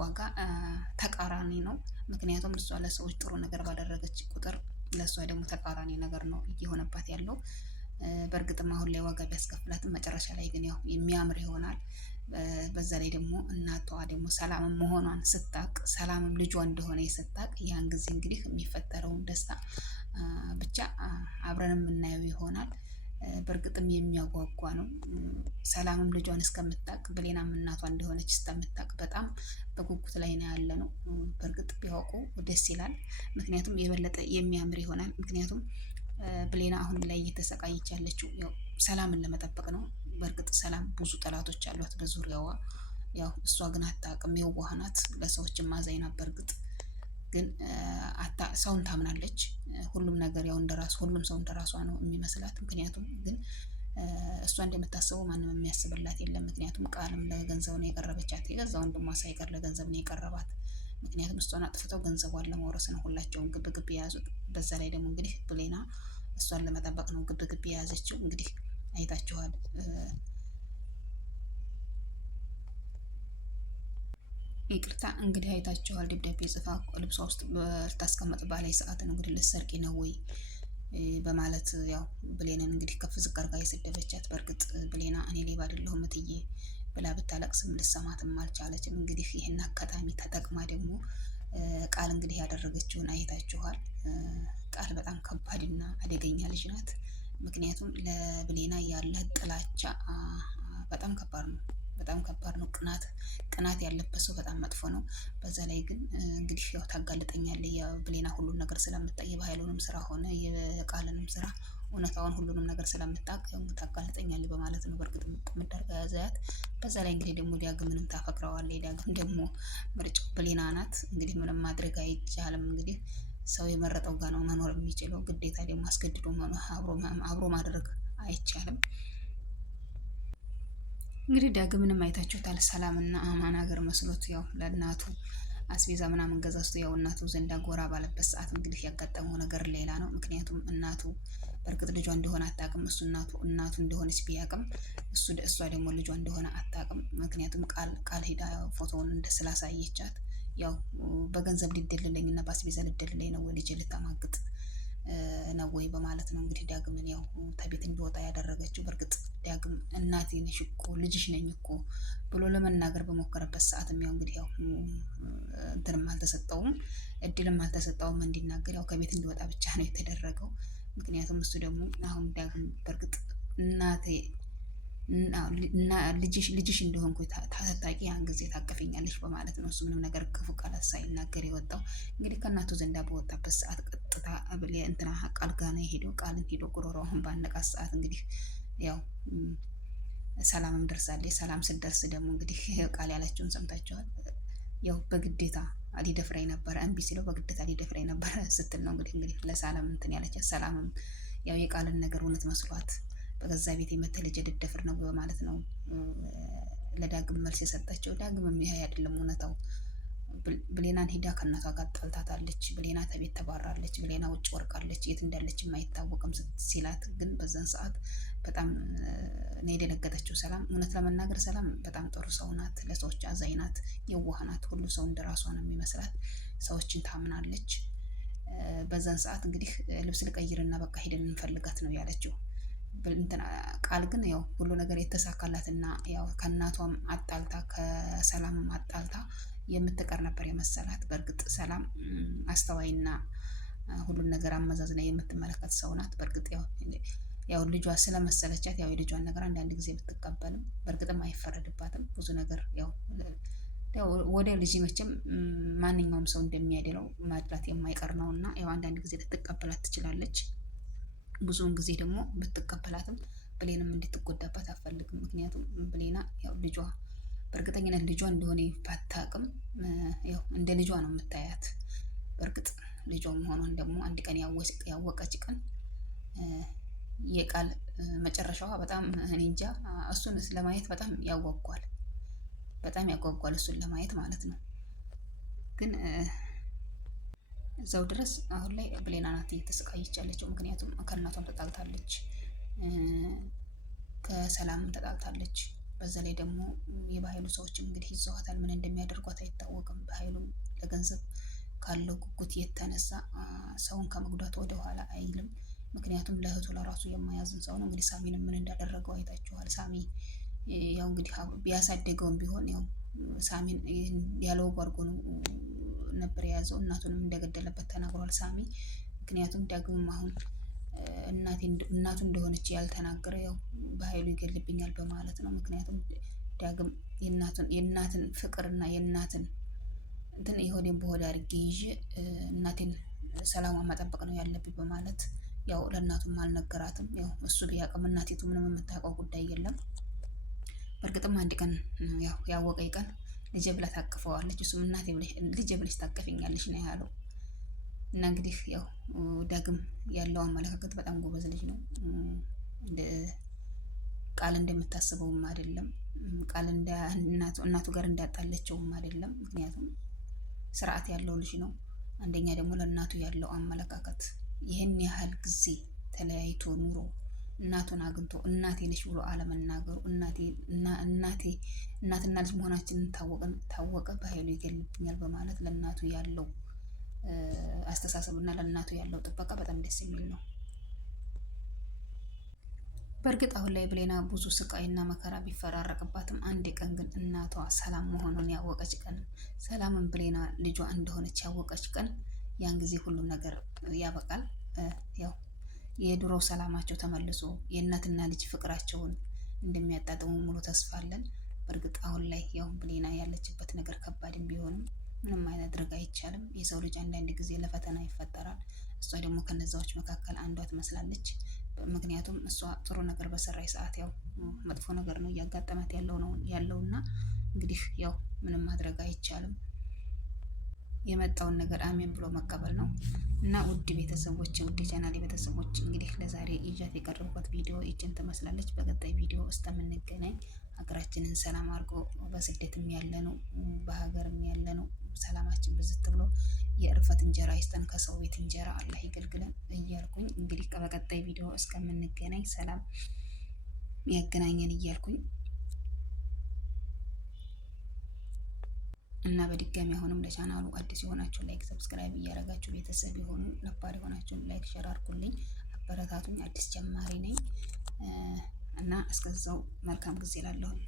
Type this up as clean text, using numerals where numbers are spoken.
ከቤተሰቧ ጋር ተቃራኒ ነው። ምክንያቱም እሷ ለሰዎች ጥሩ ነገር ባደረገች ቁጥር ለእሷ ደግሞ ተቃራኒ ነገር ነው እየሆነባት ያለው። በእርግጥም አሁን ላይ ዋጋ ቢያስከፍላትም መጨረሻ ላይ ግን ያው የሚያምር ይሆናል። በዛ ላይ ደግሞ እናቷ ደግሞ ሰላምም መሆኗን ስታቅ ሰላምም ልጇ እንደሆነ ስታቅ ያን ጊዜ እንግዲህ የሚፈጠረውን ደስታ ብቻ አብረን የምናየው ይሆናል። በእርግጥም የሚያጓጓ ነው። ሰላምም ልጇን እስከምታቅ ብሌናም እናቷ እንደሆነች እስከምታቅ በጣም በጉጉት ላይ ነው ያለ ነው። በእርግጥ ቢያውቁ ደስ ይላል። ምክንያቱም የበለጠ የሚያምር ይሆናል። ምክንያቱም ብሌና አሁን ላይ እየተሰቃየች ያለችው ያው ሰላምን ለመጠበቅ ነው። በእርግጥ ሰላም ብዙ ጠላቶች አሏት በዙሪያዋ። ያው እሷ ግን አታውቅም፣ የዋህ ናት፣ ለሰዎችም አዛኝ ናት። በእርግጥ ግን ሰውን ታምናለች። ሁሉም ነገር ያው እንደራሱ ሁሉም ሰው እንደራሷ ነው የሚመስላት። ምክንያቱም ግን እሷ እንደምታስበው ማንም የሚያስብላት የለም። ምክንያቱም ቃልም ለገንዘብ ነው የቀረበቻት፣ የገዛ ወንድሟ ሳይቀር ለገንዘብ ነው የቀረባት። ምክንያቱም እሷን አጥፍተው ገንዘቧን ለመውረስ ነው ሁላቸውም ግብ ግብ የያዙት። በዛ ላይ ደግሞ እንግዲህ ብሌና እሷን ለመጠበቅ ነው ግብ ግብ የያዘችው። እንግዲህ አይታችኋል። ይቅርታ እንግዲህ አይታችኋል። ደብዳቤ ጽፋ ልብሷ ውስጥ ልታስቀምጥ ባላይ ሰዓት ነው እንግዲህ ልትሰርቂ ነው ወይ በማለት ያው ብሌንን እንግዲህ ከፍ ዝቅ አድርጋ የሰደበቻት። በእርግጥ ብሌና እኔ ሌባ አይደለሁም እትዬ ብላ ብታለቅስም ልሰማትም አልቻለችም። እንግዲህ ይህን አጋጣሚ ተጠቅማ ደግሞ ቃል እንግዲህ ያደረገችውን አይታችኋል። ቃል በጣም ከባድና አደገኛ ልጅ ናት። ምክንያቱም ለብሌና ያላት ጥላቻ በጣም ከባድ ነው። በጣም ከባድ ነው። ቅናት ያለበት ሰው በጣም መጥፎ ነው። በዛ ላይ ግን እንግዲህ ያው ታጋልጠኛለህ የብሌና ሁሉን ነገር ስለምታውቅ የባህሉንም ስራ ሆነ የቃልንም ስራ እውነታውን ሁሉንም ነገር ስለምታውቅ ያው ታጋልጠኛለህ በማለት ነው በእርግጥ የምታደርገው ያዘያት። በዛ ላይ እንግዲህ ደግሞ ዲያግምንም ታፈቅረዋለች። ዲያግም ደግሞ ምርጫው ብሌና ናት። እንግዲህ ምንም ማድረግ አይቻልም። እንግዲህ ሰው የመረጠው ጋር ነው መኖር የሚችለው። ግዴታ ደግሞ አስገድዶ አብሮ ማድረግ አይቻልም። እንግዲህ ዳግምንም አይታችሁታል። ሰላምና አማን ሀገር መስሎት ያው ለእናቱ አስቤዛ ምናምን ገዛዝቶ ያው እናቱ ዘንዳ ጎራ ባለበት ሰዓት እንግዲህ ያጋጠመው ነገር ሌላ ነው። ምክንያቱም እናቱ በእርግጥ ልጇ እንደሆነ አታውቅም። እሱ እናቱ እንደሆነች ቢያውቅም እሷ ደግሞ ልጇ እንደሆነ አታውቅም። ምክንያቱም ቃል ሄዳ ፎቶውን ስላሳየቻት ያው በገንዘብ ሊደልለኝ እና በአስቤዛ ሊደልለኝ ነው ወይ ልጄ ልታማግጥ ነው ወይ በማለት ነው እንግዲህ ዳግምን ያው ተቤት እንዲወጣ ያደረገችው። በእርግጥ ዳግም እናቴ ነሽ እኮ ልጅሽ ነኝ እኮ ብሎ ለመናገር በሞከረበት ሰዓትም ያው እንግዲህ ያው እንትንም አልተሰጠውም፣ እድልም አልተሰጠውም እንዲናገር። ያው ከቤት እንዲወጣ ብቻ ነው የተደረገው። ምክንያቱም እሱ ደግሞ አሁን ዳግም በእርግጥ እናቴ ልጅሽ እንደሆንኩ ታታቂ ያን ጊዜ ታቀፈኛለች በማለት ነው እሱ ምንም ነገር ክፉ ቃላት ሳይናገር የወጣው። እንግዲህ ከእናቱ ዘንዳ በወጣበት ሰዓት ቀጥታ እንትና ቃል ጋር ነው የሄደው። ቃልን ሄዶ ጉሮሮውን ባነቃት ሰዓት እንግዲህ ያው ሰላምም ደርሳለች። ሰላም ስትደርስ ደግሞ እንግዲህ ቃል ያለችውን ሰምታችኋል። ያው በግዴታ ሊደፍረኝ ነበረ እምቢ ሲለው በግዴታ ሊደፍረኝ ነበረ ስትል ነው እንግዲህ ለሰላም እንትን ያለቻት። ሰላምም ያው የቃልን ነገር እውነት መስሏት በገዛ ቤት የመተህ ልጅ ልደፍር ነው በማለት ነው ለዳግም መልስ የሰጠችው። ዳግምም ይሄ አይደለም እውነታው። ብሌናን ሂዳ ከእናቷ ጋር ጠልታታለች። ብሌና ተቤት ተባራለች። ብሌና ውጭ ወርቃለች። የት እንዳለችም አይታወቅም ሲላት ግን በዛን ሰዓት በጣም ነው የደነገጠችው ሰላም። እውነት ለመናገር ሰላም በጣም ጥሩ ሰው ናት። ለሰዎች አዛኝ ናት። የዋህ ናት። ሁሉ ሰው እንደራሷ ነው የሚመስላት። ሰዎችን ታምናለች። በዛን ሰዓት እንግዲህ ልብስ ልቀይርና በቃ ሄደን እንፈልጋት ነው ያለችው። ቃል ግን ያው ሁሉ ነገር የተሳካላትና ያው ከእናቷም አጣልታ ከሰላምም አጣልታ የምትቀር ነበር የመሰላት። በእርግጥ ሰላም አስተዋይና ሁሉን ነገር አመዛዝና የምትመለከት ሰው ናት። በእርግጥ ያው ልጇ ስለመሰለቻት ያው የልጇን ነገር አንዳንድ ጊዜ ብትቀበልም በእርግጥም አይፈረድባትም። ብዙ ነገር ያው ወደ ልጅ መቼም ማንኛውም ሰው እንደሚያድለው ማድላት የማይቀር ነው እና ያው አንዳንድ ጊዜ ልትቀበላት ትችላለች። ብዙውን ጊዜ ደግሞ ብትቀበላትም ብሌንም እንድትጎዳባት አትፈልግም። ምክንያቱም ብሌና ያው ልጇ በእርግጠኝነት ልጇ እንደሆነ ባታውቅም ያው እንደ ልጇ ነው የምታያት። በእርግጥ ልጇ መሆኗን ደግሞ አንድ ቀን ያወቀች ቀን የቃል መጨረሻዋ በጣም እኔ እንጃ። እሱን ለማየት በጣም ያጓጓል። በጣም ያጓጓል እሱን ለማየት ማለት ነው። ግን እዛው ድረስ አሁን ላይ ብሌና ናት እየተሰቃየች ያለችው። ምክንያቱም ከእናቷም ተጣልታለች፣ ከሰላምም ተጣልታለች። በዛ ላይ ደግሞ የባህሉ ሰዎችም እንግዲህ ይዘዋታል። ምን እንደሚያደርጓት አይታወቅም። በኃይሉም ለገንዘብ ካለው ጉጉት የተነሳ ሰውን ከመጉዳት ወደ ኋላ አይልም። ምክንያቱም ለእህቱ ለራሱ የማያዝን ሰው ነው። እንግዲህ ሳሚንም ምን እንዳደረገው አይታችኋል። ሳሚ ያው እንግዲህ ቢያሳደገውም ቢሆን ያው ሳሚን ያለ ወጉ አድርጎ ነው ነበር የያዘው። እናቱንም እንደገደለበት ተናግሯል ሳሚ። ምክንያቱም ዳግምም አሁን እናቱ እንደሆነች ያልተናገረ ያው በኃይሉ ይገልብኛል በማለት ነው። ምክንያቱም ዳግም የእናትን ፍቅርና የእናትን እንትን የሆዴን በሆድ አድርጌ ይዤ እናቴን ሰላሟን መጠበቅ ነው ያለብኝ በማለት ያው ለእናቱም አልነገራትም። ያው እሱ ቢያውቅም እናቲቱ ምንም የምታውቀው ጉዳይ የለም። በእርግጥም አንድ ቀን ያው ያወቀኝ ቀን ልጄ ብላ ታቅፈዋለች። እሱም እናቴ ልጄ ብለሽ ታቀፊኛለሽ ነው ያለው። እና እንግዲህ ያው ዳግም ያለው አመለካከት በጣም ጎበዝ ልጅ ነው። ቃል እንደምታስበውም አይደለም። ቃል እናቱ ጋር እንዳጣለችውም አይደለም። ምክንያቱም ስርዓት ያለው ልጅ ነው። አንደኛ ደግሞ ለእናቱ ያለው አመለካከት ይህን ያህል ጊዜ ተለያይቶ ኑሮ እናቱን አግኝቶ እናቴ ነሽ ብሎ አለመናገሩ እናትና ልጅ መሆናችንን ታወቀ በኃይሉ ይገልብኛል በማለት ለእናቱ ያለው አስተሳሰብና ለእናቱ ያለው ጥበቃ በጣም ደስ የሚል ነው። በእርግጥ አሁን ላይ ብሌና ብዙ ስቃይና መከራ ቢፈራረቅባትም አንድ ቀን ግን እናቷ ሰላም መሆኑን ያወቀች ቀን፣ ሰላምን ብሌና ልጇ እንደሆነች ያወቀች ቀን ያን ጊዜ ሁሉም ነገር ያበቃል። ያው የድሮ ሰላማቸው ተመልሶ የእናትና ልጅ ፍቅራቸውን እንደሚያጣጥሙ ሙሉ ተስፋ አለን። በእርግጥ አሁን ላይ ያው ብሌና ያለችበት ነገር ከባድም ቢሆንም ምንም ማድረግ አይቻልም። የሰው ልጅ አንዳንድ ጊዜ ለፈተና ይፈጠራል። እሷ ደግሞ ከነዛዎች መካከል አንዷ ትመስላለች። ምክንያቱም እሷ ጥሩ ነገር በሰራች ሰዓት ያው መጥፎ ነገር ነው እያጋጠማት ያለውና እንግዲህ ያው ምንም ማድረግ አይቻልም። የመጣውን ነገር አሜን ብሎ መቀበል ነው። እና ውድ ቤተሰቦች፣ ውድ ቻናል ቤተሰቦች እንግዲህ ለዛሬ ይዣት የቀረብኳት ቪዲዮ ይችን ትመስላለች። በቀጣይ ቪዲዮ እስከምንገናኝ ሀገራችንን ሰላም አድርጎ በስደትም ያለነው በሀገርም ያለነው ሰላማችን ብዝት ብሎ የእርፈት እንጀራ ይስጠን፣ ከሰው ቤት እንጀራ አላህ ይገልግለን እያልኩኝ እንግዲህ በቀጣይ ቪዲዮ እስከምንገናኝ ሰላም ያገናኘን እያልኩኝ እና በድጋሚ አሁንም ለቻናሉ አዲስ የሆናችሁ ላይክ፣ ሰብስክራይብ እያደረጋችሁ ቤተሰብ የሆኑ ነባር የሆናችሁ ላይክ ሸር አድርጉልኝ፣ አበረታቱኝ። አዲስ ጀማሪ ነኝ እና እስከዛው መልካም ጊዜ ላለሁኝ